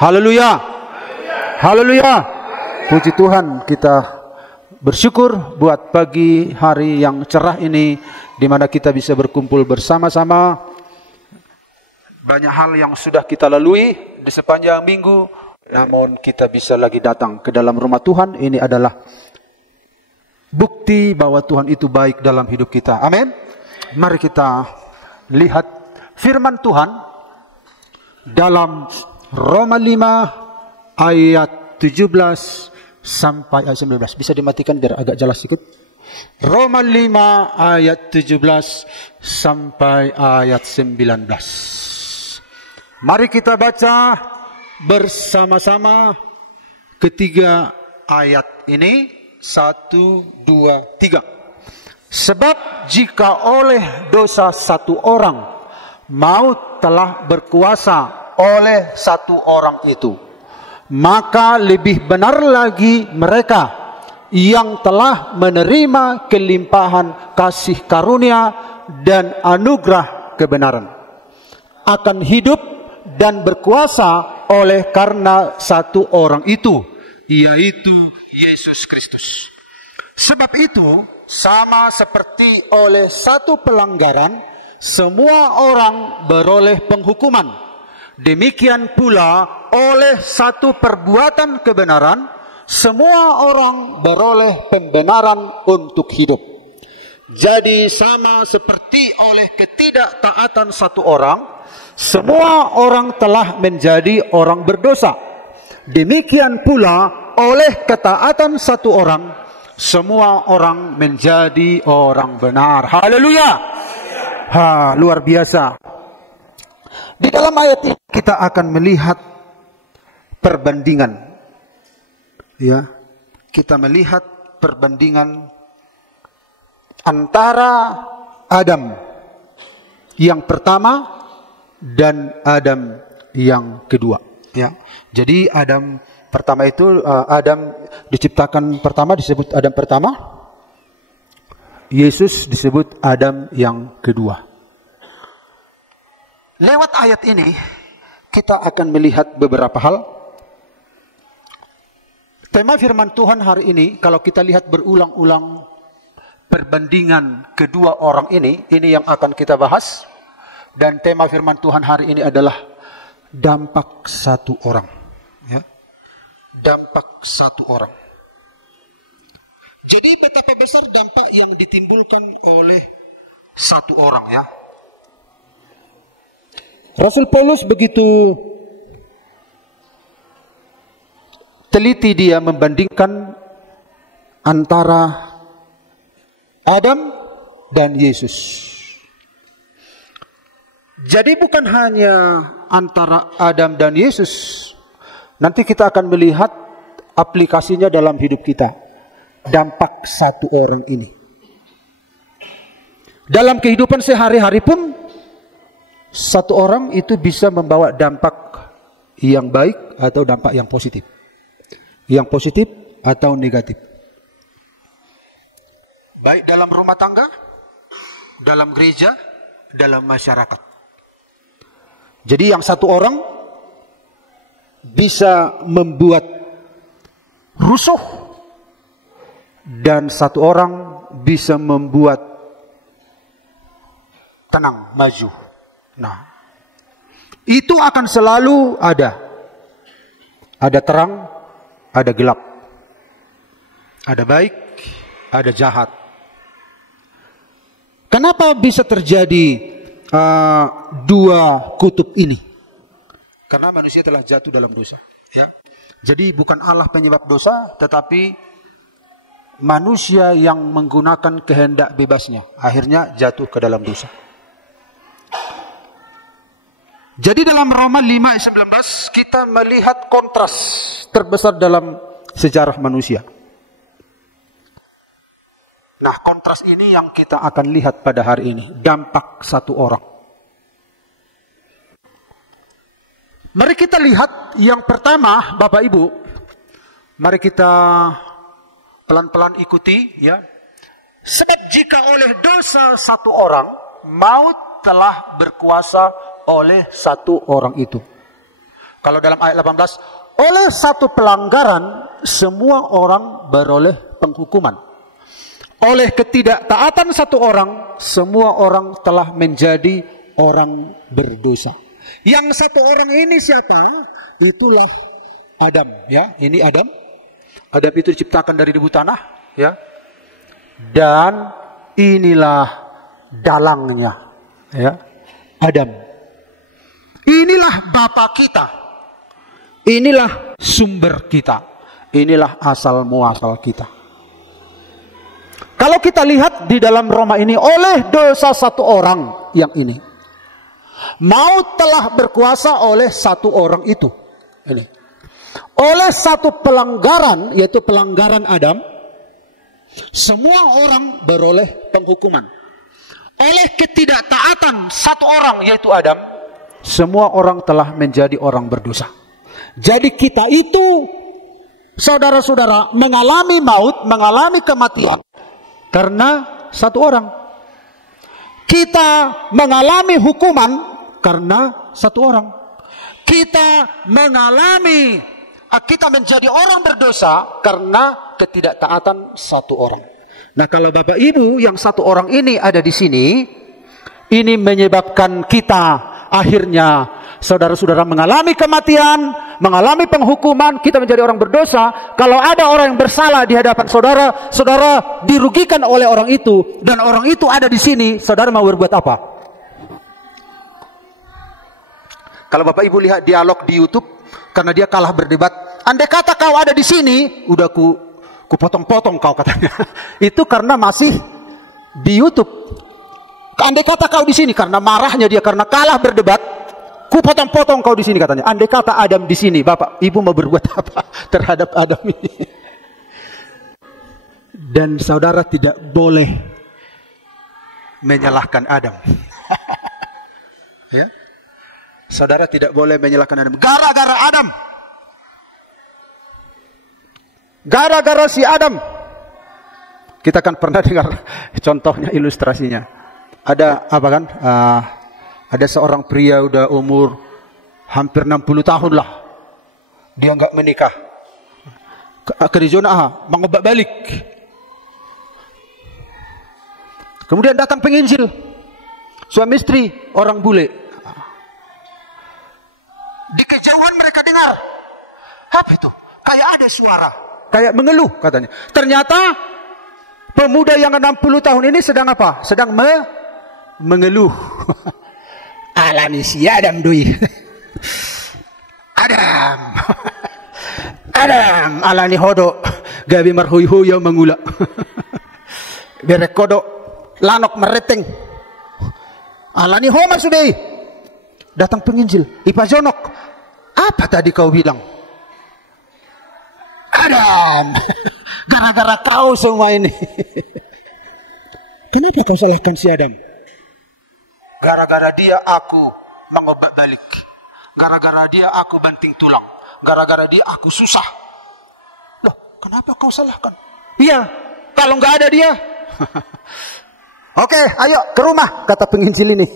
Haleluya. Haleluya. Puji Tuhan, kita bersyukur buat pagi hari yang cerah ini, di mana kita bisa berkumpul bersama-sama. Banyak hal yang sudah kita lalui di sepanjang minggu, namun kita bisa lagi datang ke dalam rumah Tuhan. Ini adalah bukti bahwa Tuhan itu baik dalam hidup kita. Amin. Mari kita lihat firman Tuhan dalam Roma 5 ayat 17 sampai ayat 19. Bisa dimatikan biar agak jelas sedikit. Roma 5 ayat 17 sampai ayat 19. Mari kita baca bersama-sama ketiga ayat ini. 1, 2, 3. Sebab jika oleh dosa satu orang maut telah berkuasa oleh satu orang itu, maka lebih benar lagi mereka yang telah menerima kelimpahan kasih karunia dan anugerah kebenaran akan hidup dan berkuasa oleh karena satu orang itu, yaitu Yesus Kristus. Sebab itu, sama seperti oleh satu pelanggaran semua orang beroleh penghukuman, demikian pula oleh satu perbuatan kebenaran semua orang beroleh pembenaran untuk hidup. Jadi sama seperti oleh ketidaktaatan satu orang semua orang telah menjadi orang berdosa, demikian pula oleh ketaatan satu orang semua orang menjadi orang benar. Haleluya. Luar biasa. Di dalam ayat ini kita akan melihat perbandingan. Ya, kita melihat perbandingan antara Adam yang pertama dan Adam yang kedua. Ya, jadi Adam pertama itu Adam diciptakan pertama disebut Adam pertama. Yesus disebut Adam yang kedua. Lewat ayat ini, kita akan melihat beberapa hal. Tema firman Tuhan hari ini, kalau kita lihat berulang-ulang perbandingan kedua orang ini yang akan kita bahas. Dan tema firman Tuhan hari ini adalah dampak satu orang. Ya. Dampak satu orang. Jadi betapa besar dampak yang ditimbulkan oleh satu orang, ya. Rasul Paulus begitu teliti dia membandingkan antara Adam dan Yesus. Jadi bukan hanya antara Adam dan Yesus. Nanti kita akan melihat aplikasinya dalam hidup kita. Dampak satu orang ini. Dalam kehidupan sehari-hari pun satu orang itu bisa membawa dampak yang baik atau dampak yang positif. Yang positif atau negatif. Baik dalam rumah tangga, dalam gereja, dalam masyarakat. Jadi yang satu orang bisa membuat rusuh dan satu orang bisa membuat tenang, maju. Nah, itu akan selalu ada. Ada terang, ada gelap. Ada baik, ada jahat. Kenapa bisa terjadi dua kutub ini? Karena manusia telah jatuh dalam dosa. Ya. Jadi bukan Allah penyebab dosa, tetapi manusia yang menggunakan kehendak bebasnya. Akhirnya jatuh ke dalam dosa. Jadi dalam Roma 5 ayat 19 kita melihat kontras terbesar dalam sejarah manusia. Nah, kontras ini yang kita akan lihat pada hari ini. Dampak satu orang. Mari kita lihat yang pertama, Bapak Ibu. Mari kita pelan-pelan ikuti, ya. Sebab jika oleh dosa satu orang, maut telah berkuasa oleh satu orang itu. Kalau dalam ayat 18, oleh satu pelanggaran semua orang beroleh penghukuman. Oleh ketidaktaatan satu orang, semua orang telah menjadi orang berdosa. Yang satu orang ini siapa? Itulah Adam, ya. Ini Adam. Adam itu diciptakan dari debu tanah, ya. Dan inilah dalangnya, ya. Adam. Inilah bapa kita. Inilah sumber kita. Inilah asal muasal kita. Kalau kita lihat di dalam Roma ini, oleh dosa satu orang yang ini, maut telah berkuasa oleh satu orang itu. Ini. Oleh satu pelanggaran, yaitu pelanggaran Adam, semua orang beroleh penghukuman. Oleh ketidaktaatan satu orang, yaitu Adam, semua orang telah menjadi orang berdosa. Jadi kita itu, saudara-saudara, mengalami maut, mengalami kematian karena satu orang. Kita mengalami hukuman karena satu orang. Kita menjadi orang berdosa karena ketidaktaatan satu orang. Nah, kalau Bapak Ibu yang satu orang ini ada di sini, ini menyebabkan kita akhirnya saudara-saudara mengalami kematian, mengalami penghukuman, kita menjadi orang berdosa. Kalau ada orang yang bersalah di hadapan saudara, saudara dirugikan oleh orang itu, dan orang itu ada di sini, saudara mau berbuat apa? Kalau Bapak Ibu lihat dialog di YouTube, karena dia kalah berdebat, andai kata kau ada di sini, udah ku potong-potong kau katanya. Itu karena masih di YouTube. Andai kata kau di sini, karena marahnya dia, karena kalah berdebat, ku potong-potong kau di sini katanya. Andai kata Adam di sini, Bapak Ibu mau berbuat apa terhadap Adam ini? Dan saudara tidak boleh menyalahkan Adam. Ya, saudara tidak boleh menyalahkan Adam. Gara-gara Adam, gara-gara si Adam. Kita kan pernah dengar contohnya, ilustrasinya. Ada apa kan? Ada seorang pria udah umur hampir 60 tahun lah. Dia nggak menikah. Ke zona mengobat balik. Kemudian datang penginjil. Suami istri orang bule. Di kejauhan mereka dengar. Apa itu? Kayak ada suara. Kayak mengeluh katanya. Ternyata pemuda yang 60 tahun ini sedang apa? Sedang mengeluh. Alani si Adam dui. Adam alani hodo gabi marhuy-huyo mengula. Berek kodok lanok mereteng. Alani homa sudai. Datang penginjil, ipajonok. Apa tadi kau bilang? Adam, gara-gara kau semua ini. Kenapa kau salahkan si Adam? Gara-gara dia aku mengobat balik. Gara-gara dia aku banting tulang. Gara-gara dia aku susah. Loh, kenapa kau salahkan? Iya, kalau nggak ada dia. Oke, ayo ke rumah, kata penginjil ini.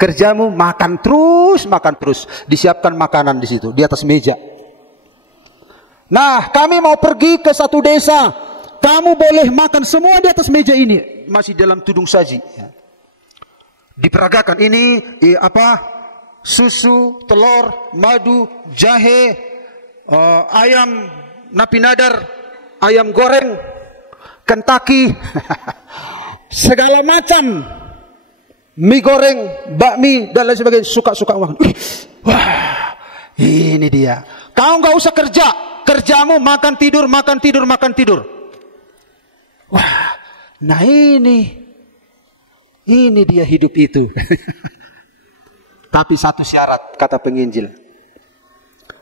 Kerjamu makan terus, makan terus. Disiapkan makanan di situ, di atas meja. Nah, kami mau pergi ke satu desa. Kamu boleh makan semua di atas meja ini. Masih dalam tudung saji. Diperagakan ini susu, telur, madu, jahe, ayam napi nadar, ayam goreng, Kentucky, segala macam, mie goreng, bakmi dan lain sebagainya. Suka-suka makan. Wah, ini dia. Kau nggak usah kerja, kerjamu makan tidur, makan tidur, makan tidur. Wah, nah ini dia hidup itu. Tapi satu syarat, kata penginjil.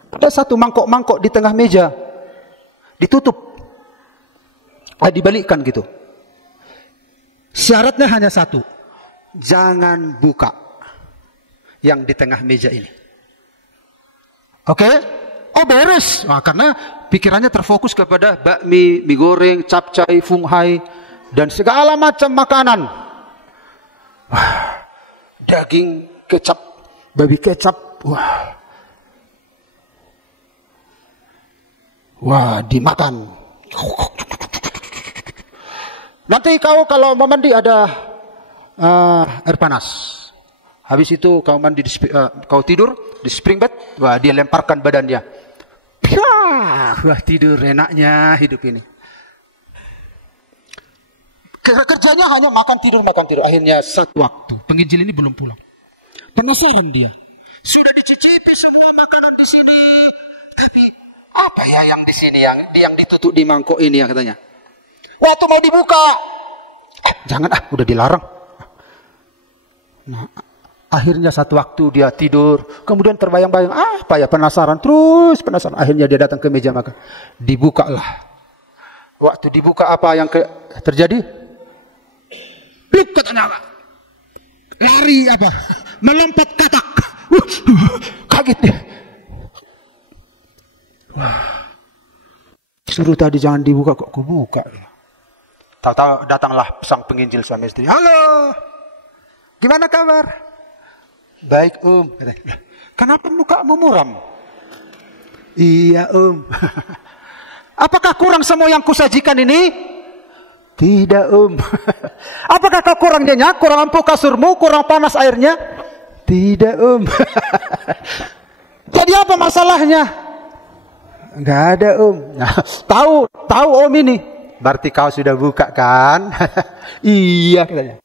Ada satu mangkok-mangkok di tengah meja. Ditutup. Dibalikkan gitu. Syaratnya hanya satu. Jangan buka yang di tengah meja ini. Oke? Oh beres. Nah, karena pikirannya terfokus kepada bakmi, mie goreng, capcay, funghai, dan segala macam makanan. Wah, daging, kecap, babi kecap. Wah, Wah, dimakan. Nanti kau kalau mau mandi ada air panas. Habis itu kau mandi, kau tidur di spring bed. Wah, dia lemparkan badannya. Wah, tidur enaknya hidup ini. Kerjanya hanya makan tidur. Akhirnya satu waktu penginjil ini belum pulang. Penasaran dia. Sudah dicicipi semua makanan di sini. Tapi apa ya yang di sini yang ditutup di mangkok ini ya katanya. Waktu mau dibuka. Jangan udah dilarang. Nah, akhirnya satu waktu dia tidur. Kemudian terbayang-bayang. Apa ya penasaran. Akhirnya dia datang ke meja makan. Dibukalah. Waktu dibuka apa yang terjadi? Pluk katanya apa? Lari apa? Melompat katak. Kaget dia. Suruh tadi jangan dibuka kok kubuka. Tahu-tahu datanglah sang penginjil suami istri. Halo. Gimana kabar? Baik katanya. Kenapa mukamu muram? Iya Apakah kurang semua yang kusajikan ini? Tidak Apakah kau kurang nyenyak? Kurang empuk kasurmu? Kurang panas airnya? Tidak Jadi apa masalahnya? Enggak ada Nah, tahu ini. Berarti kau sudah buka kan? Iya katanya.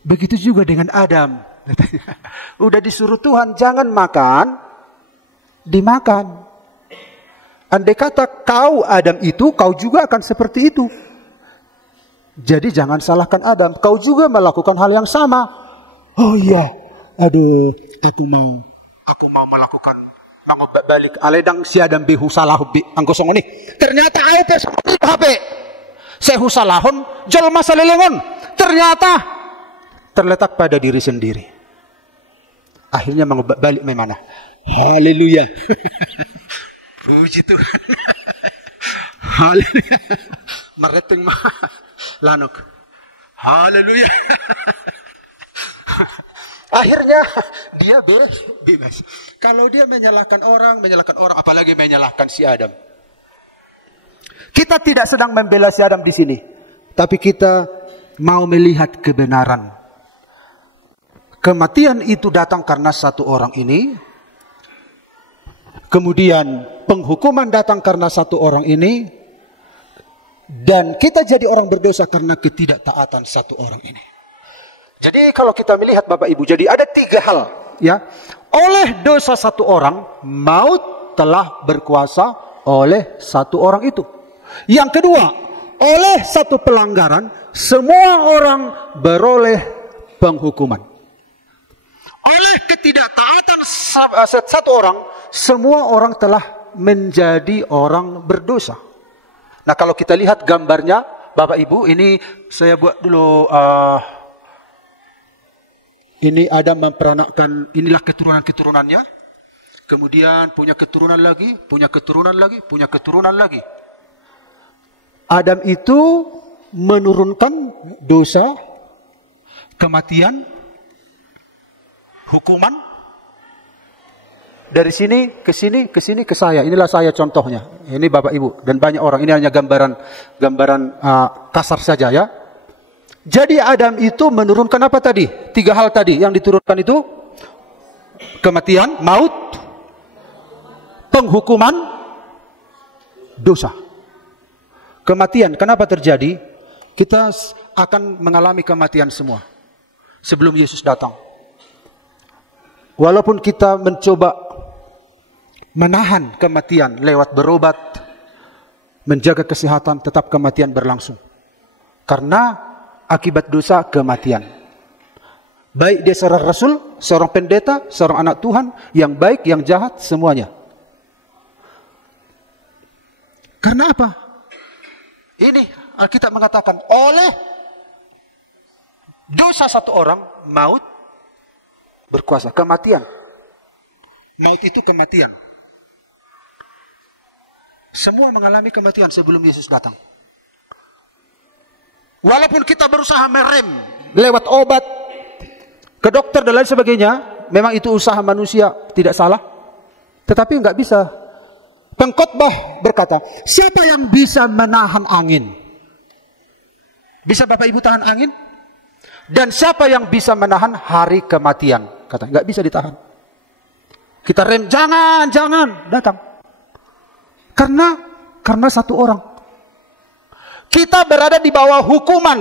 Begitu juga dengan Adam. Udah disuruh Tuhan jangan makan, dimakan. Andai kata kau Adam itu, kau juga akan seperti itu. Jadi jangan salahkan Adam. Kau juga melakukan hal yang sama. Oh iya. Aduh. Aku mau melakukan. Mengobak balik. Aledang si Adam bihu salahu bi. Anggosong ini. Ternyata HP. Sehu salahun. Jol masa lelengon. Ternyata. Terletak pada diri sendiri. Akhirnya mengobak balik memana. Haleluya. Puji Tuhan. Haleluya. Mereteng mah. Lanuk. Haleluya. Akhirnya dia bebas. Kalau dia menyalahkan orang, apalagi menyalahkan si Adam. Kita tidak sedang membela si Adam di sini, tapi kita mau melihat kebenaran. Kematian itu datang karena satu orang ini. Kemudian penghukuman datang karena satu orang ini. Dan kita jadi orang berdosa karena ketidaktaatan satu orang ini. Jadi kalau kita melihat Bapak Ibu, jadi ada 3 hal. Ya, oleh dosa satu orang, maut telah berkuasa oleh satu orang itu. Yang kedua, oleh satu pelanggaran, semua orang beroleh penghukuman. Oleh ketidaktaatan satu orang, semua orang telah menjadi orang berdosa. Nah kalau kita lihat gambarnya, Bapak Ibu, ini saya buat dulu. Ini ada memperanakkan, inilah keturunan-keturunannya. Kemudian punya keturunan lagi, punya keturunan lagi, punya keturunan lagi. Adam itu menurunkan dosa, kematian, hukuman. Dari sini ke sini, ke sini ke saya. Inilah saya contohnya. Ini Bapak Ibu dan banyak orang. Ini hanya gambaran kasar saja ya. Jadi Adam itu menurunkan apa tadi? 3 hal tadi yang diturunkan itu kematian, maut, penghukuman, dosa. Kematian, kenapa terjadi? Kita akan mengalami kematian semua sebelum Yesus datang. Walaupun kita mencoba menahan kematian lewat berobat, menjaga kesehatan, tetap kematian berlangsung. Karena akibat dosa kematian. Baik dia seorang rasul, seorang pendeta, seorang anak Tuhan, yang baik, yang jahat, semuanya. Karena apa? Ini Alkitab mengatakan, oleh dosa satu orang, maut berkuasa. Kematian. Maut itu kematian. Semua mengalami kematian sebelum Yesus datang. Walaupun kita berusaha merem lewat obat, ke dokter dan lain sebagainya, memang itu usaha manusia, tidak salah. Tetapi nggak bisa. Pengkhotbah berkata, siapa yang bisa menahan angin? Bisa Bapak Ibu tahan angin? Dan siapa yang bisa menahan hari kematian? Kata, nggak bisa ditahan. Kita rem, jangan datang. Karena satu orang. Kita berada di bawah hukuman.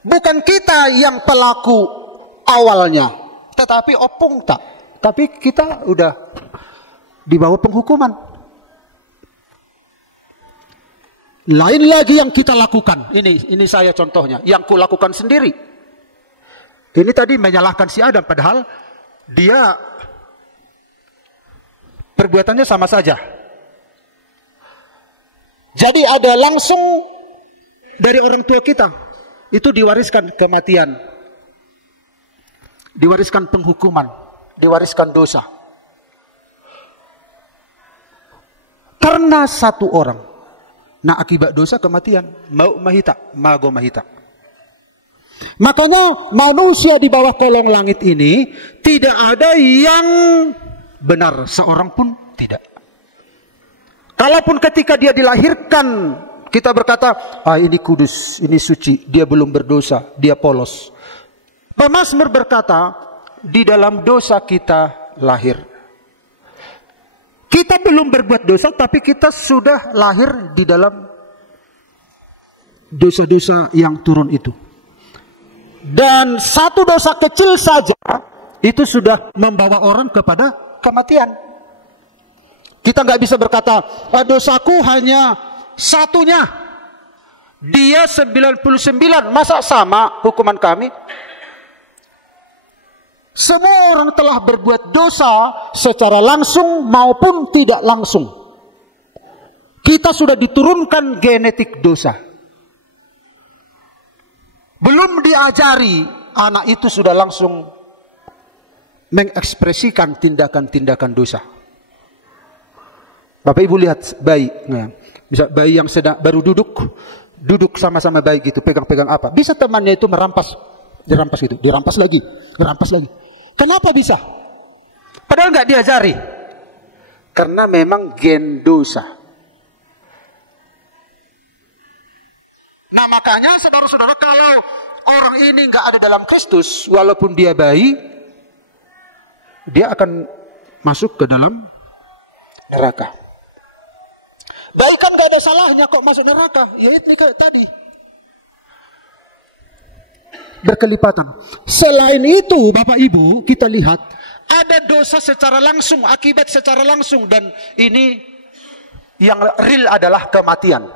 Bukan kita yang pelaku awalnya, tetapi opung tak. Tapi kita udah di bawah penghukuman. Lain lagi yang kita lakukan. Ini saya contohnya, yang kulakukan sendiri. Ini tadi menyalahkan si Adam, padahal dia perbuatannya sama saja. Jadi ada langsung dari orang tua kita, itu diwariskan kematian, diwariskan penghukuman, diwariskan dosa. Karena satu orang, nah akibat dosa kematian, mau mahita, mago mahita. Makanya manusia di bawah kolong langit ini tidak ada yang benar, seorang pun tidak. Kalaupun ketika dia dilahirkan, kita berkata, ini kudus, ini suci, dia belum berdosa, dia polos. Pemazmur berkata, di dalam dosa kita lahir. Kita belum berbuat dosa, tapi kita sudah lahir di dalam dosa-dosa yang turun itu. Dan satu dosa kecil saja, itu sudah membawa orang kepada kematian. Kita nggak bisa berkata, dosaku hanya satunya, dia 99, masa sama hukuman kami? Semua orang telah berbuat dosa secara langsung maupun tidak langsung. Kita sudah diturunkan genetik dosa. Belum diajari, anak itu sudah langsung mengekspresikan tindakan-tindakan dosa. Bapak Ibu lihat bayi, bisa bayi yang sedang baru duduk sama-sama bayi gitu, pegang-pegang apa? Bisa temannya itu dirampas gitu, dirampas lagi. Kenapa bisa? Padahal nggak diajari. Karena memang gen dosa. Nah makanya saudara-saudara, kalau orang ini nggak ada dalam Kristus, walaupun dia bayi, dia akan masuk ke dalam neraka. Bayi kan gak ada salahnya kok masuk neraka. Ya ini kayak tadi. Berkelipatan. Selain itu Bapak Ibu, kita lihat ada dosa secara langsung, akibat secara langsung. Dan ini yang real adalah kematian.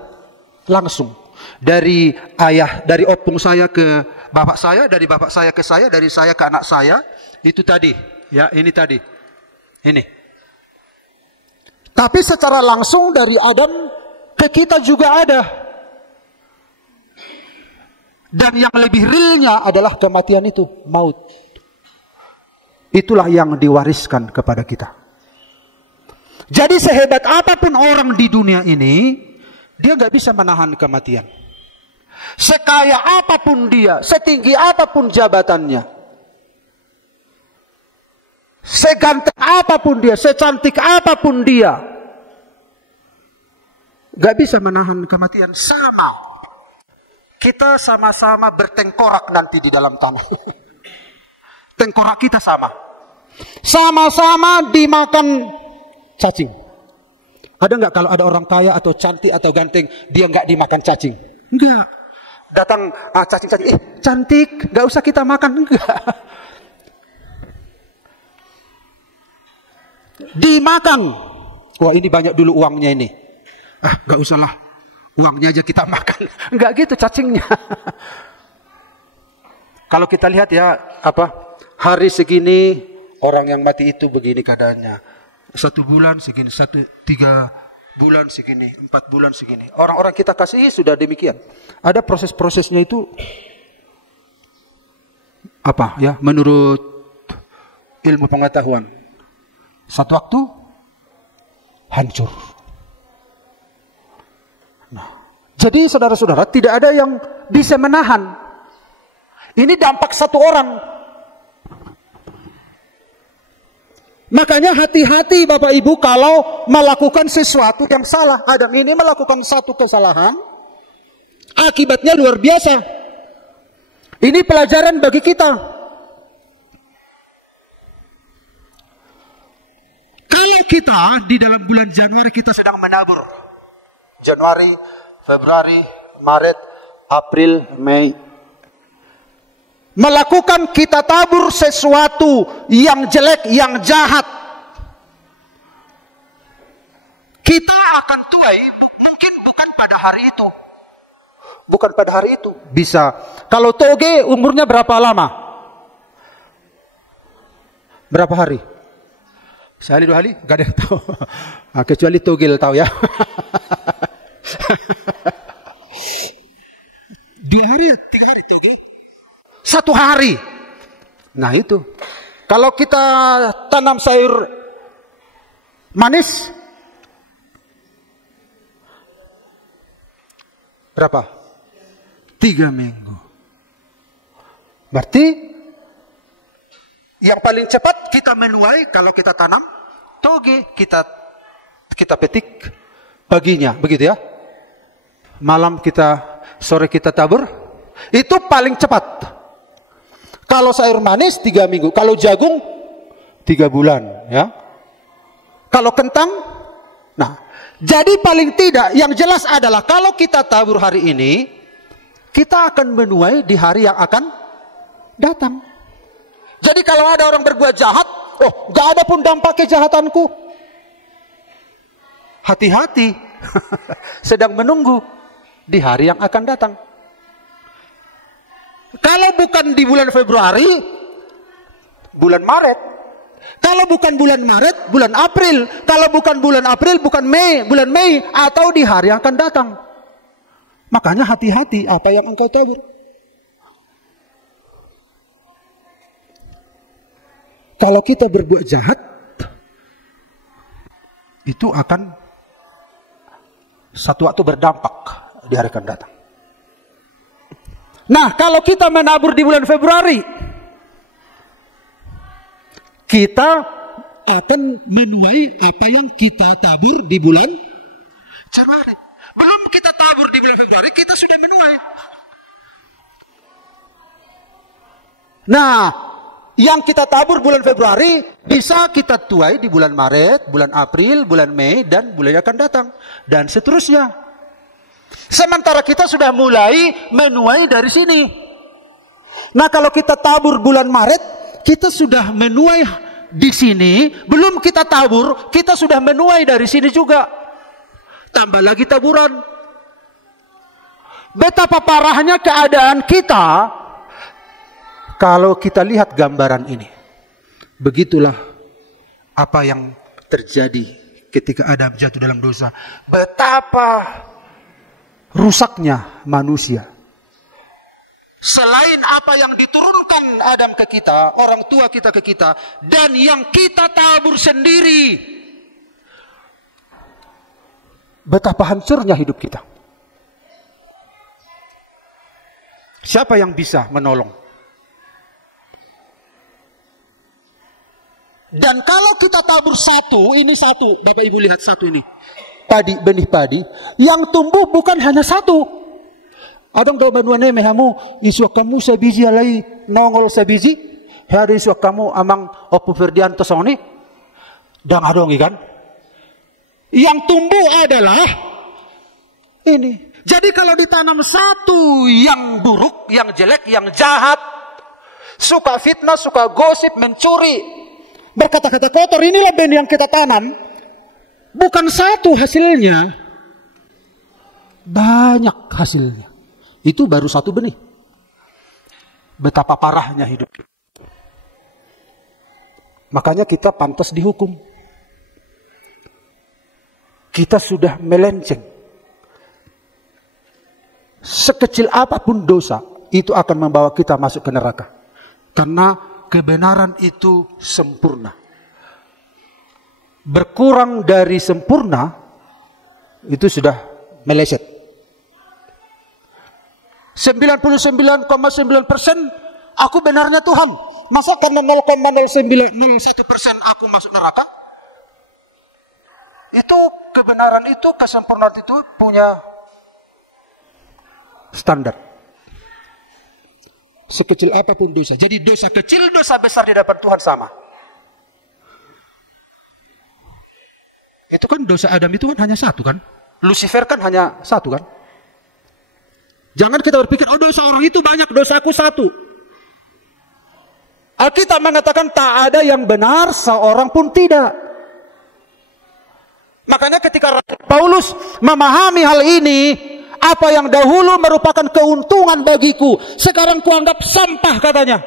Langsung. Dari ayah, dari opung saya ke bapak saya, dari bapak saya ke saya, dari saya ke anak saya. Itu tadi. Ya ini tadi. Ini. Tapi secara langsung dari Adam ke kita juga ada. Dan yang lebih realnya adalah kematian itu, maut. Itulah yang diwariskan kepada kita. Jadi sehebat apapun orang di dunia ini, dia gak bisa menahan kematian. Sekaya apapun dia, setinggi apapun jabatannya, seganteng apapun dia, secantik apapun dia, gak bisa menahan kematian. Sama. Kita sama-sama bertengkorak nanti di dalam tanah. Tengkorak kita sama. Sama-sama dimakan cacing. Ada nggak kalau ada orang kaya atau cantik atau ganteng, dia nggak dimakan cacing? Enggak. Datang cacing-cacing, cantik, nggak usah kita makan. Enggak. Dimakan. Wah ini banyak dulu uangnya ini. Nggak usah lah. Uangnya aja kita makan. Enggak gitu cacingnya. Kalau kita lihat ya, hari segini orang yang mati itu begini keadaannya. 1 bulan segini, 3 bulan segini, 4 bulan segini. Orang-orang kita kasihi sudah demikian. Ada proses-prosesnya itu menurut ilmu pengetahuan. Satu waktu hancur. Jadi saudara-saudara, tidak ada yang bisa menahan. Ini dampak satu orang. Makanya hati-hati Bapak Ibu kalau melakukan sesuatu yang salah. Adam ini melakukan satu kesalahan, akibatnya luar biasa. Ini pelajaran bagi kita. Kalau kita di dalam bulan Januari kita sedang menabur. Januari, Februari, Maret, April, Mei. Melakukan kita tabur sesuatu yang jelek, yang jahat. Kita akan tuai mungkin bukan pada hari itu. Bukan pada hari itu. Bisa. Kalau toge umurnya berapa lama? Berapa hari? Sehari 2 hari? Gak ada yang tahu. Nah, kecuali togel tahu ya. 2 hari, 3 hari toge. 1 hari. Nah itu. Kalau kita tanam sayur manis, berapa? 3 minggu. Berarti yang paling cepat kita menuai kalau kita tanam toge, kita petik paginya, begitu ya. Malam sore kita tabur, itu paling cepat. Kalau sayur manis 3 minggu, kalau jagung 3 bulan, ya. Kalau kentang, nah, jadi paling tidak yang jelas adalah kalau kita tabur hari ini, kita akan menuai di hari yang akan datang. Jadi kalau ada orang berbuat jahat, oh, gak ada pun dampak kejahatanku. Hati-hati, sedang menunggu di hari yang akan datang. Kalau bukan di bulan Februari, bulan Maret. Kalau bukan bulan Maret, bulan April. Kalau bukan bulan April, bukan Mei, bulan Mei. Atau di hari yang akan datang. Makanya hati-hati apa yang engkau tabur. Kalau kita berbuat jahat, itu akan satu waktu berdampak di hari akan datang. Nah, kalau kita menabur di bulan Februari, kita akan menuai apa yang kita tabur di bulan Januari. Belum kita tabur di bulan Februari, kita sudah menuai. Nah, yang kita tabur bulan Februari bisa kita tuai di bulan Maret, bulan April, bulan Mei, dan bulan yang akan datang. Dan seterusnya. Sementara kita sudah mulai menuai dari sini. Nah, kalau kita tabur bulan Maret, kita sudah menuai di sini. Belum kita tabur, kita sudah menuai dari sini juga. Tambah lagi taburan. Betapa parahnya keadaan kita kalau kita lihat gambaran ini. Begitulah apa yang terjadi ketika Adam jatuh dalam dosa. Betapa rusaknya manusia. Selain apa yang diturunkan Adam ke kita, orang tua kita ke kita, dan yang kita tabur sendiri. Betapa hancurnya hidup kita. Siapa yang bisa menolong? Dan kalau kita tabur ini satu, Bapak Ibu lihat satu ini. Padi, benih padi, yang tumbuh bukan hanya satu. Adong daw banuan mehamu, isuak kamu sabiji alay nongol sabiji, hari isuak kamu amang opo verdian tosoni, dang adong ikan. Yang tumbuh adalah ini. Jadi kalau ditanam satu yang buruk, yang jelek, yang jahat, suka fitnah, suka gosip, mencuri, berkata-kata kotor, inilah benih yang kita tanam. Bukan satu hasilnya, banyak hasilnya. Itu baru satu benih. Betapa parahnya hidup. Makanya kita pantas dihukum. Kita sudah melenceng. Sekecil apapun dosa, itu akan membawa kita masuk ke neraka. Karena kebenaran itu sempurna. Berkurang dari sempurna, itu sudah meleset. 99,9% aku benarnya Tuhan. masa karena 0,0901% aku masuk neraka? Itu kebenaran itu, kesempurnaan itu punya standar. Sekecil apapun dosa. Jadi dosa kecil, dosa besar di hadapan Tuhan sama. Itu kan dosa Adam itu kan hanya satu kan? Lucifer kan hanya satu kan? Jangan kita berpikir, oh dosa orang itu banyak, dosaku satu. Alkitab mengatakan tak ada yang benar, seorang pun tidak. Makanya ketika Paulus memahami hal ini, apa yang dahulu merupakan keuntungan bagiku, sekarang kuanggap sampah katanya.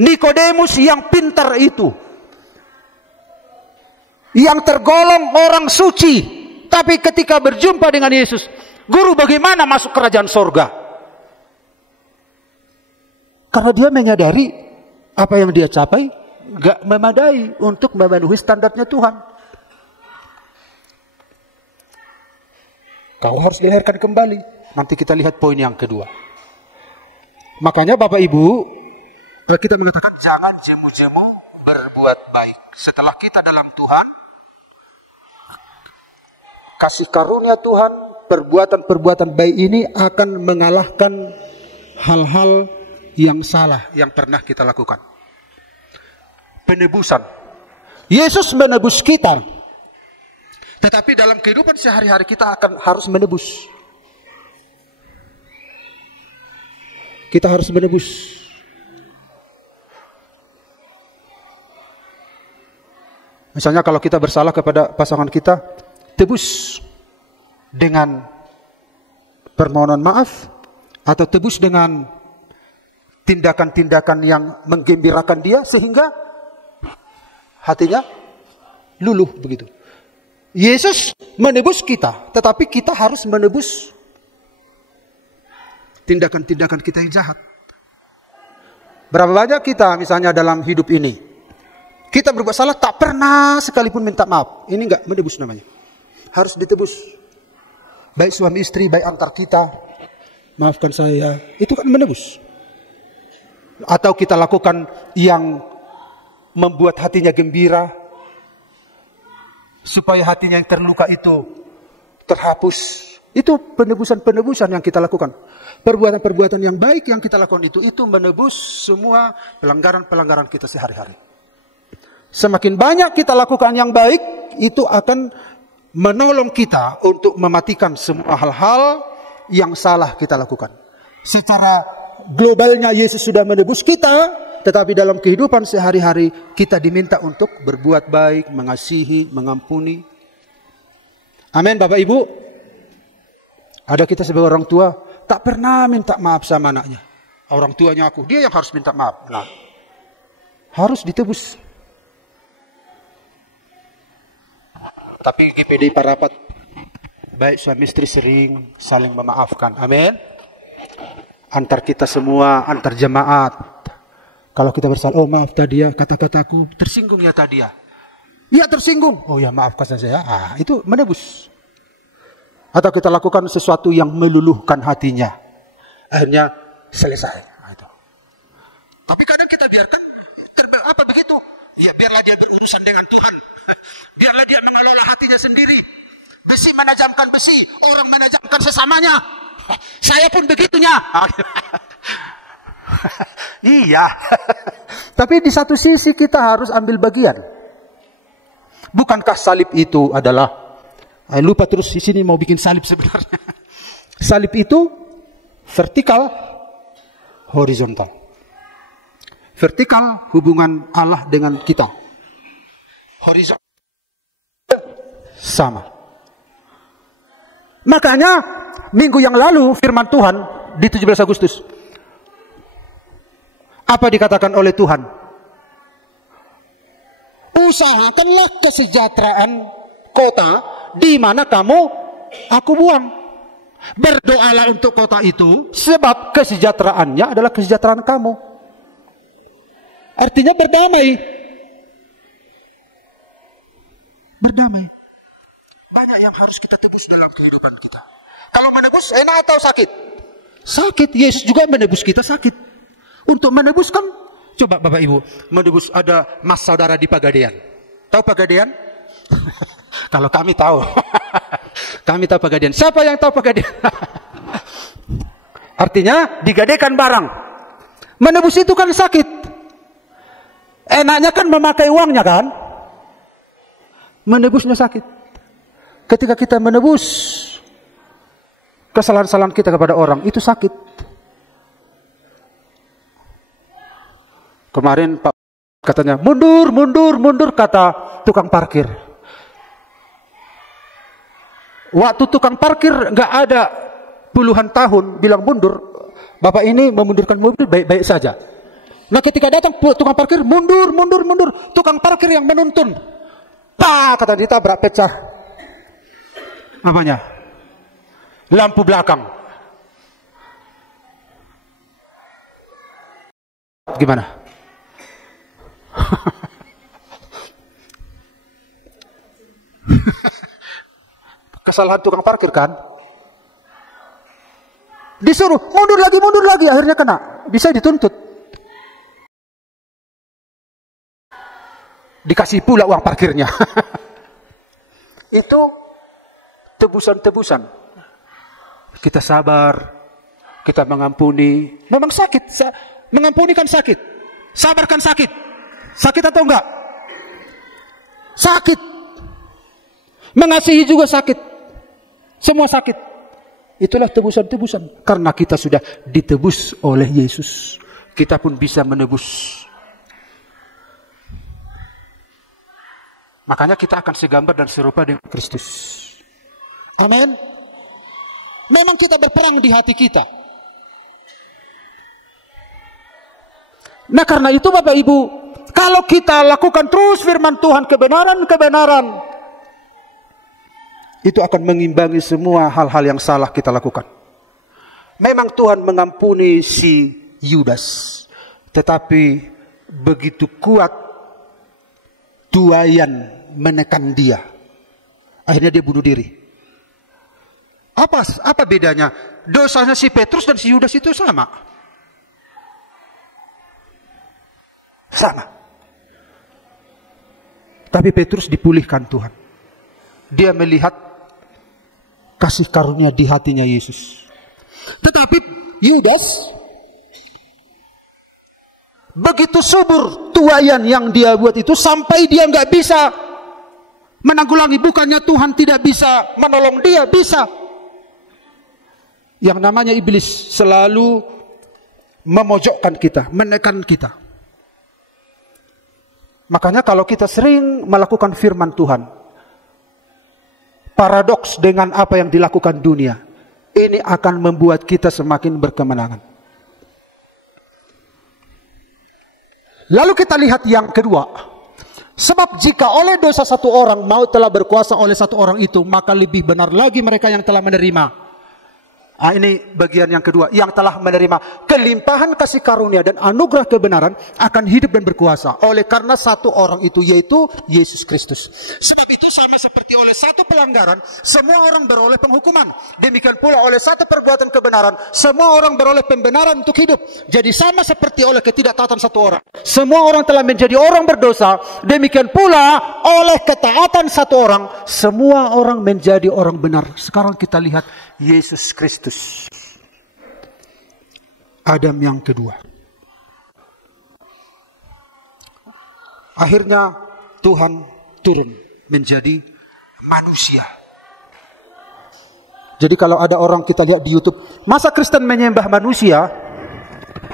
Nikodemus yang pintar itu, yang tergolong orang suci, tapi ketika berjumpa dengan Yesus, guru bagaimana masuk kerajaan sorga? Karena dia menyadari apa yang dia capai gak memadai untuk memenuhi standarnya Tuhan. Kau harus dilahirkan kembali. Nanti kita lihat poin yang kedua. Makanya Bapak Ibu, kita mengatakan jangan jemu-jemu berbuat baik. Setelah kita dalam Tuhan, kasih karunia Tuhan, perbuatan-perbuatan baik ini akan mengalahkan hal-hal yang salah yang pernah kita lakukan. Penebusan. Yesus menebus kita. Tetapi dalam kehidupan sehari-hari kita harus menebus. Kita harus menebus. Misalnya kalau kita bersalah kepada pasangan kita, tebus dengan permohonan maaf atau tebus dengan tindakan-tindakan yang menggembirakan dia sehingga hatinya luluh begitu. Yesus menebus kita, tetapi kita harus menebus tindakan-tindakan kita yang jahat. Berapa banyak kita misalnya dalam hidup ini, kita berbuat salah tak pernah sekalipun minta maaf. Ini enggak menebus namanya. Harus ditebus. Baik suami istri, baik antar kita. Maafkan saya. Itu kan menebus. Atau kita lakukan yang membuat hatinya gembira, supaya hatinya yang terluka itu terhapus. Itu penebusan-penebusan yang kita lakukan. Perbuatan-perbuatan yang baik yang kita lakukan itu menebus semua pelanggaran-pelanggaran kita sehari-hari. Semakin banyak kita lakukan yang baik, itu akan menolong kita untuk mematikan semua hal-hal yang salah kita lakukan. Secara globalnya Yesus sudah menebus kita, tetapi dalam kehidupan sehari-hari kita diminta untuk berbuat baik, mengasihi, mengampuni. Amin Bapak Ibu. Ada kita sebagai orang tua tak pernah minta maaf sama anaknya. Orang tuanya aku, dia yang harus minta maaf. Nah, harus ditebus. Tapi GPD Parapat, baik suami istri sering saling memaafkan. Amin. Antar kita semua, antar jemaat. Kalau kita bersalah, oh maaf tadi ya, kata-kataku tersinggung ya tadi ya. Iya tersinggung. Oh ya maafkan saya. Itu menebus. Atau kita lakukan sesuatu yang meluluhkan hatinya. Akhirnya selesai. Itu. Tapi kadang kita biarkan, apa begitu? Ya biarlah dia berurusan dengan Tuhan. Biarlah dia mengelola hatinya sendiri. Besi menajamkan besi, orang menajamkan sesamanya. Saya pun begitunya. Iya. Tapi di satu sisi kita harus ambil bagian. Bukankah salib itu adalah, lupa terus di sini mau bikin salib sebenarnya. Salib itu vertikal, horizontal. Vertikal hubungan Allah dengan kita. Horizontal sama. Makanya minggu yang lalu firman Tuhan di 17 Agustus. Apa dikatakan oleh Tuhan? Usahakanlah kesejahteraan kota di mana aku buang. Berdoalah untuk kota itu sebab kesejahteraannya adalah kesejahteraan kamu. Artinya berdamai. Berdamai. Banyak yang harus kita tebus dalam kehidupan kita. Kalau menebus enak atau sakit? Sakit. Yesus juga menebus kita sakit. untuk menebuskan. Coba Bapak Ibu, menebus ada mas saudara di Pegadaian. Tahu Pegadaian? Kalau kami tahu. Kami tahu Pegadaian. Siapa yang tahu Pegadaian? Artinya digadaikan barang. Menebus itu kan sakit. Enaknya kan memakai uangnya kan? Menebusnya sakit. Ketika kita menebus kesalahan-kesalahan kita kepada orang, itu sakit. Kemarin Pak katanya, mundur, mundur, mundur, kata tukang parkir. Waktu tukang parkir nggak ada puluhan tahun bilang mundur, Bapak ini memundurkan mobil baik-baik saja. Nah ketika datang tukang parkir, mundur, mundur, mundur. Tukang parkir yang menuntun. Pak, kata ditabrak, pecah. Apanya? Lampu belakang. Gimana? Kesalahan tukang parkir kan? Disuruh mundur lagi, akhirnya kena. Bisa dituntut. Dikasih pula uang parkirnya. Itu tebusan-tebusan. Kita sabar, kita mengampuni. Memang sakit, mengampuni kan sakit. Sabar kan sakit. Sakit atau enggak? Sakit. Mengasihi juga sakit. Semua sakit. Itulah tebusan-tebusan. Karena kita sudah ditebus oleh Yesus, kita pun bisa menebus. Makanya kita akan segambar dan serupa dengan Kristus. Amin. Memang kita berperang di hati kita. Nah karena itu Bapak Ibu, kalau kita lakukan terus firman Tuhan, kebenaran-kebenaran, itu akan mengimbangi semua hal-hal yang salah kita lakukan. Memang Tuhan mengampuni si Yudas, tetapi begitu kuat tuayan menekan dia, akhirnya dia bunuh diri. Apa bedanya? Dosanya si Petrus dan si Yudas itu sama. Sama. Tapi Petrus dipulihkan Tuhan. Dia melihat kasih karunia di hatinya Yesus. Tetapi Yudas begitu subur tuayan yang dia buat itu, sampai dia nggak bisa menanggulangi. Bukannya Tuhan tidak bisa menolong dia, bisa. Yang namanya iblis selalu memojokkan kita, menekan kita. Makanya kalau kita sering melakukan firman Tuhan, paradoks dengan apa yang dilakukan dunia, ini akan membuat kita semakin berkemenangan. Lalu kita lihat yang kedua. Sebab jika oleh dosa satu orang maut telah berkuasa oleh satu orang itu, maka lebih benar lagi mereka yang telah menerima. Ini bagian yang kedua, yang telah menerima kelimpahan kasih karunia dan anugerah kebenaran akan hidup dan berkuasa oleh karena satu orang itu, yaitu Yesus Kristus. Sebab itu sama seperti oleh satu pelanggaran semua orang beroleh penghukuman, demikian pula oleh satu perbuatan kebenaran semua orang beroleh pembenaran untuk hidup. Jadi sama seperti oleh ketidaktaatan satu orang semua orang telah menjadi orang berdosa, demikian pula oleh ketaatan satu orang semua orang menjadi orang benar. Sekarang kita lihat Yesus Kristus, Adam yang kedua. Akhirnya Tuhan turun menjadi manusia. Jadi kalau ada orang kita lihat di YouTube, masa Kristen menyembah manusia?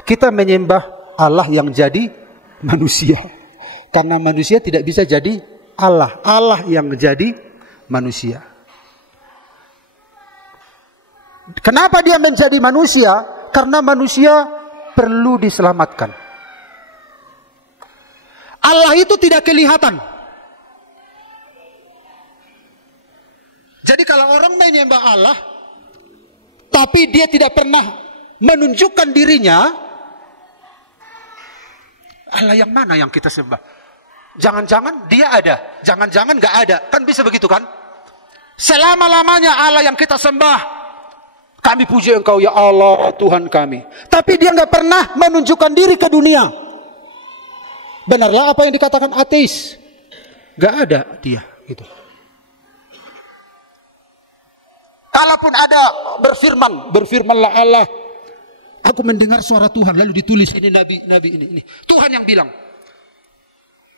Kita menyembah Allah yang jadi manusia. Karena manusia tidak bisa jadi Allah. Allah yang menjadi manusia. Kenapa dia menjadi manusia? Karena manusia perlu diselamatkan. Allah itu tidak kelihatan. Jadi kalau orang menyembah Allah, tapi dia tidak pernah menunjukkan dirinya, Allah yang mana yang kita sembah? Jangan-jangan dia ada, jangan-jangan gak ada. Kan bisa begitu kan? Selama-lamanya Allah yang kita sembah, Kami puji Engkau ya Allah Tuhan kami. Tapi dia nggak pernah menunjukkan diri ke dunia. Benarlah apa yang dikatakan ateis. Nggak ada dia gitu. Kalaupun ada berfirmanlah Allah. Aku mendengar suara Tuhan, lalu ditulis ini nabi ini. Tuhan yang bilang.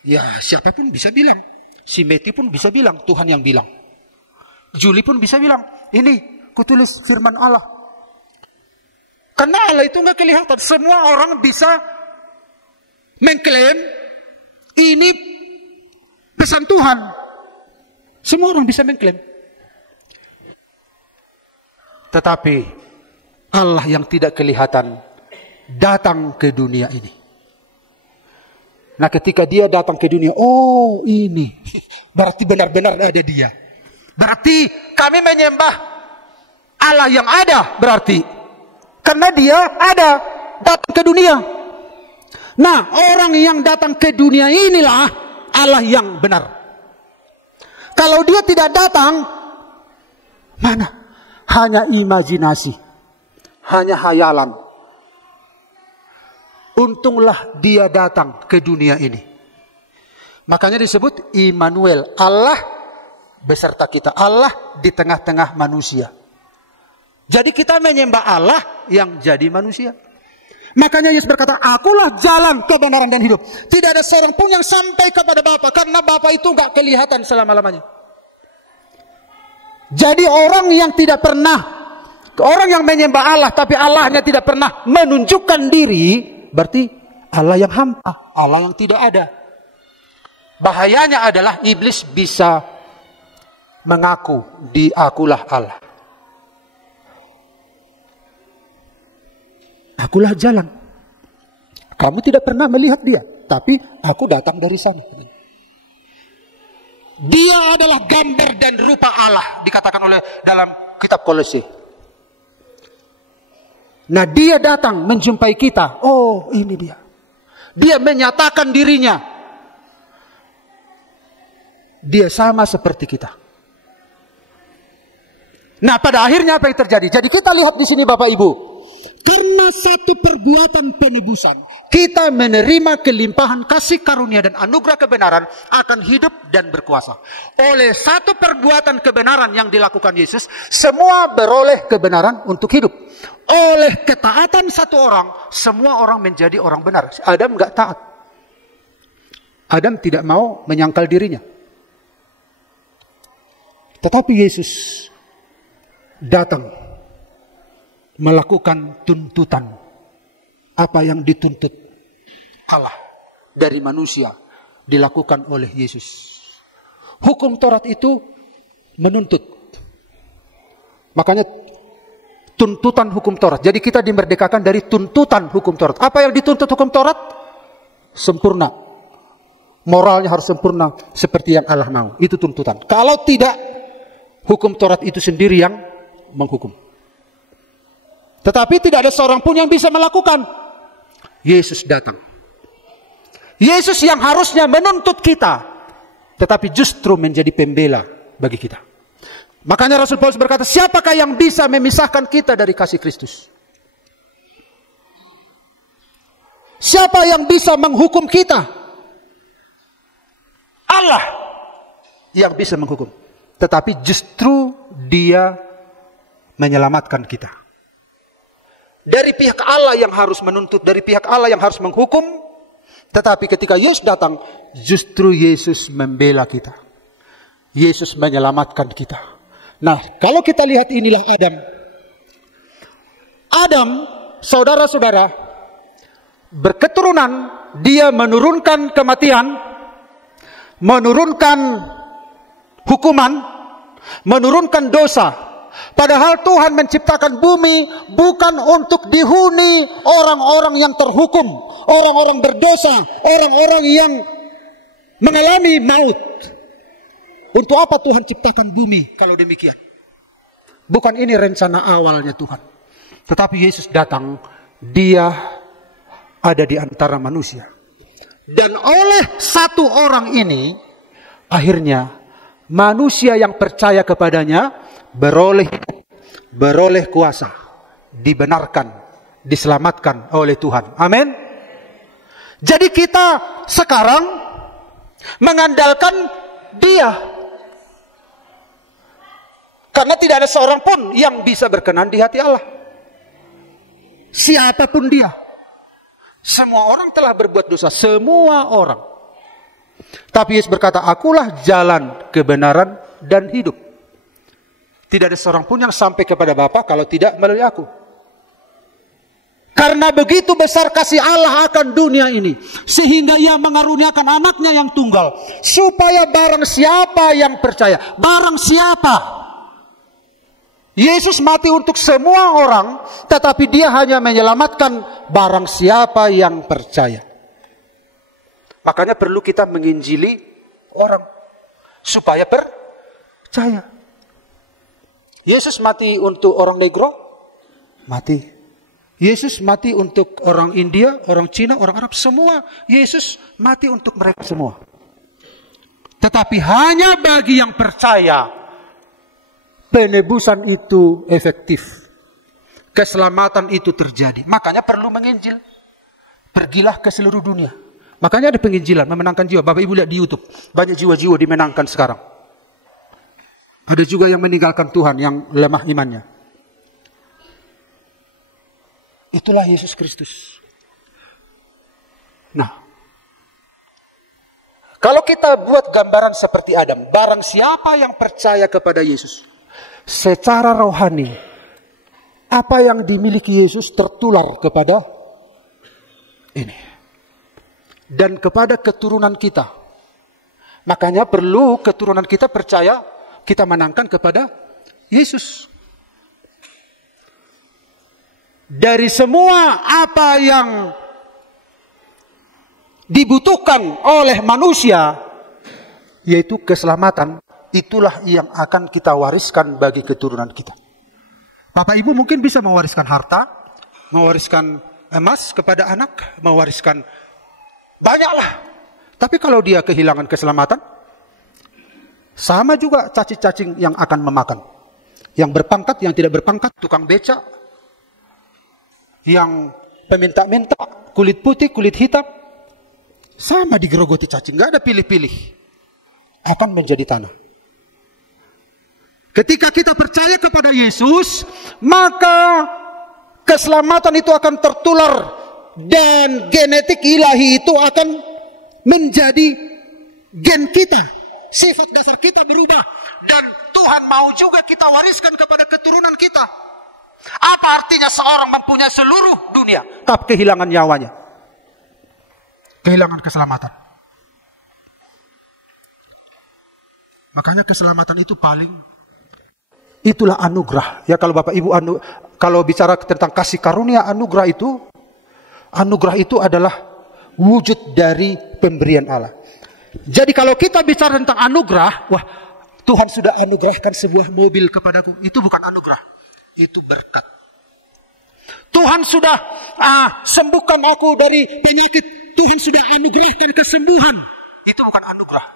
Ya siapapun bisa bilang. Si Meti pun bisa bilang Tuhan yang bilang. Juli pun bisa bilang ini kutulis firman Allah. Karena Allah itu nggak kelihatan. Semua orang bisa mengklaim ini pesan Tuhan. Semua orang bisa mengklaim. Tetapi Allah yang tidak kelihatan datang ke dunia ini. Nah ketika dia datang ke dunia, oh ini berarti benar-benar ada dia. Berarti kami menyembah Allah yang ada berarti. Karena dia ada datang ke dunia. Nah orang yang datang ke dunia inilah Allah yang benar. Kalau dia tidak datang, mana? Hanya imajinasi. Hanya hayalan. Untunglah dia datang ke dunia ini. Makanya disebut Immanuel. Allah beserta kita. Allah di tengah-tengah manusia. Jadi kita menyembah Allah yang jadi manusia. Makanya Yesus berkata, akulah jalan, kebenaran dan hidup. Tidak ada seorang pun yang sampai kepada Bapa. Karena Bapa itu gak kelihatan selama-lamanya. Jadi orang yang tidak pernah, orang yang menyembah Allah tapi Allahnya tidak pernah menunjukkan diri, berarti Allah yang hampa, Allah yang tidak ada. Bahayanya adalah iblis bisa mengaku akulah Allah. Akulah jalan. Kamu tidak pernah melihat dia, tapi aku datang dari sana. Dia adalah gambar dan rupa Allah, dikatakan oleh dalam kitab Kolose. Nah dia datang menjumpai kita. Oh ini dia. Dia menyatakan dirinya. Dia sama seperti kita. Nah pada akhirnya apa yang terjadi? Jadi kita lihat di sini Bapak Ibu. Karena satu perbuatan penebusan, kita menerima kelimpahan kasih karunia dan anugerah kebenaran akan hidup dan berkuasa. Oleh satu perbuatan kebenaran yang dilakukan Yesus, semua beroleh kebenaran untuk hidup. Oleh ketaatan satu orang, semua orang menjadi orang benar. Adam nggak taat. Adam tidak mau menyangkal dirinya. Tetapi Yesus datang melakukan tuntutan. Apa yang dituntut Allah dari manusia dilakukan oleh Yesus. Hukum Taurat itu menuntut. Makanya tuntutan hukum Taurat. Jadi kita dimerdekakan dari tuntutan hukum Taurat. Apa yang dituntut hukum Taurat? Sempurna. Moralnya harus sempurna seperti yang Allah mau. Itu tuntutan. Kalau tidak, hukum Taurat itu sendiri yang menghukum. Tetapi tidak ada seorang pun yang bisa melakukan. Yesus datang. Yesus yang harusnya menuntut kita, tetapi justru menjadi pembela bagi kita. Makanya Rasul Paulus berkata, siapakah yang bisa memisahkan kita dari kasih Kristus? Siapa yang bisa menghukum kita? Allah yang bisa menghukum. Tetapi justru dia menyelamatkan kita. Dari pihak Allah yang harus menuntut, dari pihak Allah yang harus menghukum. Tetapi ketika Yesus datang, justru Yesus membela kita. Yesus menyelamatkan kita. Nah, kalau kita lihat inilah Adam. Adam, saudara-saudara, berketurunan, dia menurunkan kematian, menurunkan hukuman, menurunkan dosa. Padahal Tuhan menciptakan bumi bukan untuk dihuni orang-orang yang terhukum, orang-orang berdosa, orang-orang yang mengalami maut. Untuk apa Tuhan ciptakan bumi kalau demikian? Bukan ini rencana awalnya Tuhan. Tetapi Yesus datang, dia ada di antara manusia. Dan oleh satu orang ini, akhirnya manusia yang percaya kepadanya beroleh kuasa. dibenarkan, diselamatkan oleh Tuhan. Amin. Jadi kita sekarang mengandalkan Dia. Karena tidak ada seorang pun yang bisa berkenan di hati Allah. Siapapun dia. Semua orang telah berbuat dosa. Semua orang. Tapi Yesus berkata, akulah jalan, kebenaran, dan hidup. Tidak ada seorang pun yang sampai kepada Bapa kalau tidak melalui aku. Karena begitu besar kasih Allah akan dunia ini. Sehingga Ia mengaruniakan anaknya yang tunggal. Supaya barang siapa yang percaya. Barang siapa. Yesus mati untuk semua orang. Tetapi Dia hanya menyelamatkan barang siapa yang percaya. Makanya perlu kita menginjili orang. Supaya percaya. Yesus mati untuk orang negro. Mati. Yesus mati untuk orang India, orang Cina, orang Arab, semua. Yesus mati untuk mereka semua. Tetapi hanya bagi yang percaya, penebusan itu efektif. Keselamatan itu terjadi. Makanya perlu menginjil. Pergilah ke seluruh dunia. Makanya ada penginjilan, memenangkan jiwa. Bapak Ibu lihat di YouTube. Banyak jiwa-jiwa dimenangkan sekarang. Ada juga yang meninggalkan Tuhan, yang lemah imannya. Itulah Yesus Kristus. Nah, kalau kita buat gambaran seperti Adam, barang siapa yang percaya kepada Yesus, secara rohani, apa yang dimiliki Yesus tertular kepada ini. Dan kepada keturunan kita. Makanya perlu keturunan kita percaya, kita menangkan kepada Yesus. Dari semua apa yang dibutuhkan oleh manusia, yaitu keselamatan, itulah yang akan kita wariskan bagi keturunan kita. Bapak Ibu mungkin bisa mewariskan harta, mewariskan emas kepada anak, mewariskan banyaklah. Tapi kalau dia kehilangan keselamatan, sama juga cacing-cacing yang akan memakan. Yang berpangkat, yang tidak berpangkat, tukang becak, yang peminta-minta, kulit putih, kulit hitam, sama digerogoti cacing, nggak ada pilih-pilih, akan menjadi tanah. Ketika kita percaya kepada Yesus, maka keselamatan itu akan tertular dan genetik ilahi itu akan menjadi gen kita. Sifat dasar kita berubah dan Tuhan mau juga kita wariskan kepada keturunan kita. Apa artinya seorang mempunyai seluruh dunia tapi kehilangan nyawanya? Kehilangan keselamatan. Makanya keselamatan itu paling, itulah anugerah. Ya kalau Bapak Ibu kalau bicara tentang kasih karunia, anugerah itu adalah wujud dari pemberian Allah. Jadi kalau kita bicara tentang anugerah, wah Tuhan sudah anugerahkan sebuah mobil kepadaku. Itu bukan anugerah. Itu berkat. Tuhan sudah sembuhkan aku dari penyakit. Tuhan sudah anugerahkan kesembuhan. Itu bukan anugerah.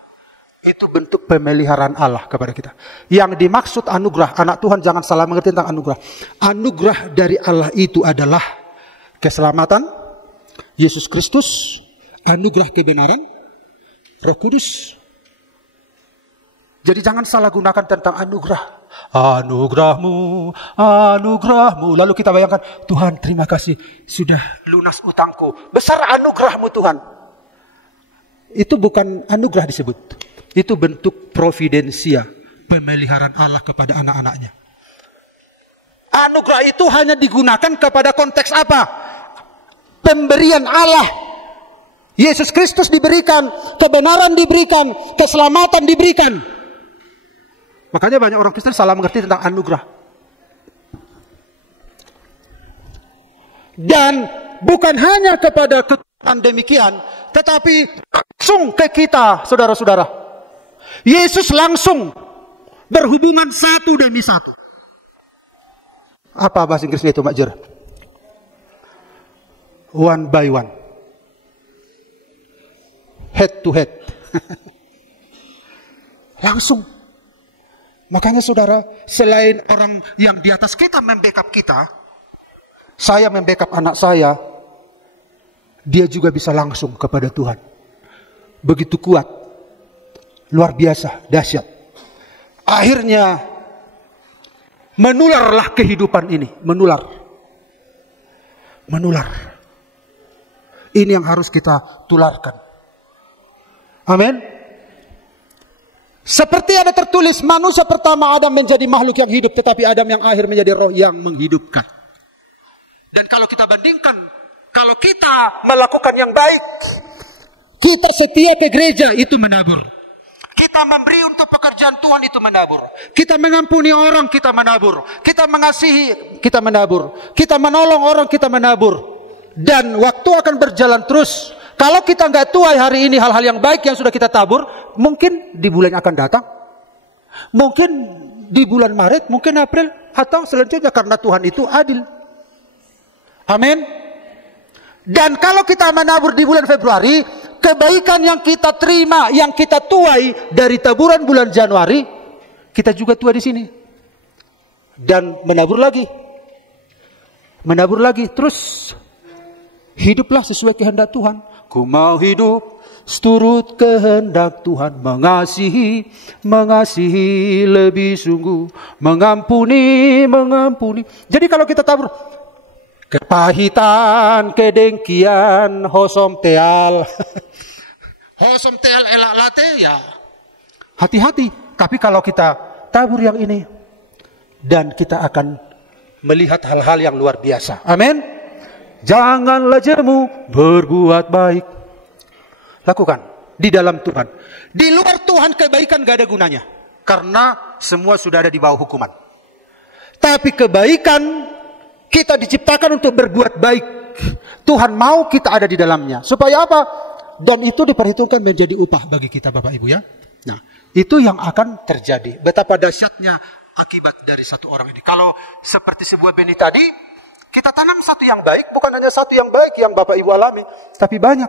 Itu bentuk pemeliharaan Allah kepada kita. Yang dimaksud anugerah, anak Tuhan jangan salah mengerti tentang anugerah. Anugerah dari Allah itu adalah keselamatan, Yesus Kristus, anugerah kebenaran, Roh Kudus. Jadi jangan salah gunakan tentang anugerah. Anugerahmu, anugerahmu. Lalu kita bayangkan, Tuhan terima kasih sudah lunas utangku. Besar anugerahmu Tuhan. Itu bukan anugerah disebut. Itu bentuk providensia, pemeliharaan Allah kepada anak-anaknya. Anugerah itu hanya digunakan kepada konteks apa? Pemberian Allah. Yesus Kristus diberikan, kebenaran diberikan, keselamatan diberikan. Makanya banyak orang Kristen salah mengerti tentang anugerah. Dan bukan hanya kepada keturunan demikian, tetapi langsung ke kita, saudara-saudara. Yesus langsung berhubungan satu demi satu. Apa bahasa Inggrisnya itu, Mak Jer? One by one. Head to head. Langsung. Makanya saudara, selain orang yang di atas kita membackup kita, saya membackup anak saya, dia juga bisa langsung kepada Tuhan. Begitu kuat, luar biasa, dahsyat. Akhirnya menularlah kehidupan ini, menular. Ini yang harus kita tularkan. Amin. Seperti ada tertulis, manusia pertama Adam menjadi makhluk yang hidup, tetapi Adam yang akhir menjadi roh yang menghidupkan. Dan kalau kita bandingkan, kalau kita melakukan yang baik, kita setia ke gereja, itu menabur. Kita memberi untuk pekerjaan Tuhan, itu menabur. Kita mengampuni orang, kita menabur. Kita mengasihi, kita menabur. Kita menolong orang, kita menabur. Dan waktu akan berjalan terus. Kalau kita nggak tuai hari ini hal-hal yang baik yang sudah kita tabur, mungkin di bulan yang akan datang, mungkin di bulan Maret, mungkin April, atau selanjutnya, karena Tuhan itu adil. Amin. Dan kalau kita menabur di bulan Februari, kebaikan yang kita terima, yang kita tuai dari taburan bulan Januari, kita juga tuai di sini. Dan menabur lagi, terus hiduplah sesuai kehendak Tuhan. Ku mau hidup seturut kehendak Tuhan, mengasihi lebih sungguh, mengampuni. Jadi kalau kita tabur kepahitan, kedengkian, hosom teal elak late, ya hati-hati. Tapi kalau kita tabur yang ini, dan kita akan melihat hal-hal yang luar biasa. Amin. Janganlah jemu berbuat baik. Lakukan di dalam Tuhan. Di luar Tuhan kebaikan gak ada gunanya, karena semua sudah ada di bawah hukuman. Tapi kebaikan, kita diciptakan untuk berbuat baik. Tuhan mau kita ada di dalamnya. Supaya apa? Dan itu diperhitungkan menjadi upah bagi kita, Bapak Ibu ya. Nah, itu yang akan terjadi. Betapa dahsyatnya akibat dari satu orang ini. Kalau seperti sebuah benih tadi, kita tanam satu yang baik, bukan hanya satu yang baik yang Bapak Ibu alami, tapi banyak.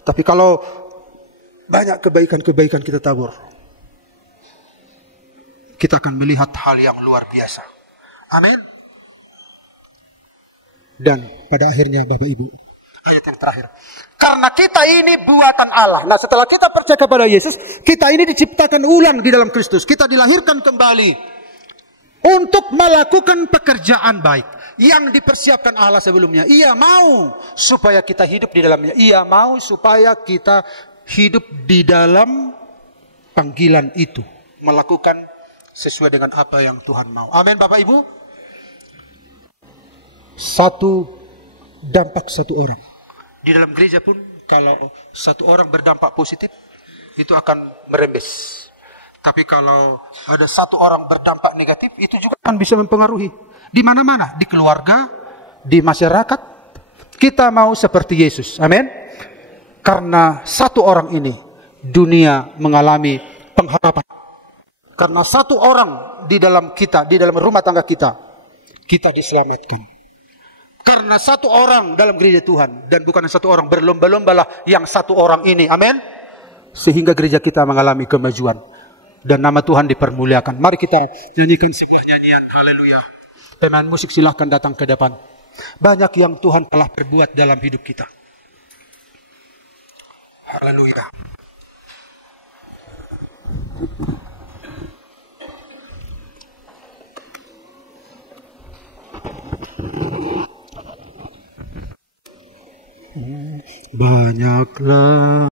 Tapi kalau banyak kebaikan-kebaikan kita tabur, kita akan melihat hal yang luar biasa. Amin. Dan pada akhirnya Bapak Ibu, ayat yang terakhir. Karena kita ini buatan Allah. Nah, setelah kita percaya kepada Yesus, kita ini diciptakan ulang di dalam Kristus. Kita dilahirkan kembali untuk melakukan pekerjaan baik yang dipersiapkan Allah sebelumnya. Ia mau supaya kita hidup di dalamnya. Ia mau supaya kita hidup di dalam panggilan itu, melakukan sesuai dengan apa yang Tuhan mau. Amin, Bapak Ibu. Satu dampak satu orang. Di dalam gereja pun, kalau satu orang berdampak positif, itu akan merembes. Tapi kalau ada satu orang berdampak negatif, itu juga akan bisa mempengaruhi. Di mana-mana, di keluarga, di masyarakat, kita mau seperti Yesus. Amin. Karena satu orang ini, dunia mengalami pengharapan. Karena satu orang di dalam kita, di dalam rumah tangga kita, kita diselamatkan. Karena satu orang dalam gereja Tuhan, dan bukan satu orang, berlomba-lombalah yang satu orang ini. Amin. Sehingga gereja kita mengalami kemajuan. Dan nama Tuhan dipermuliakan. Mari kita nyanyikan sebuah nyanyian. Haleluya. Pemain musik silahkan datang ke depan. Banyak yang Tuhan telah perbuat dalam hidup kita. Haleluya. Banyaklah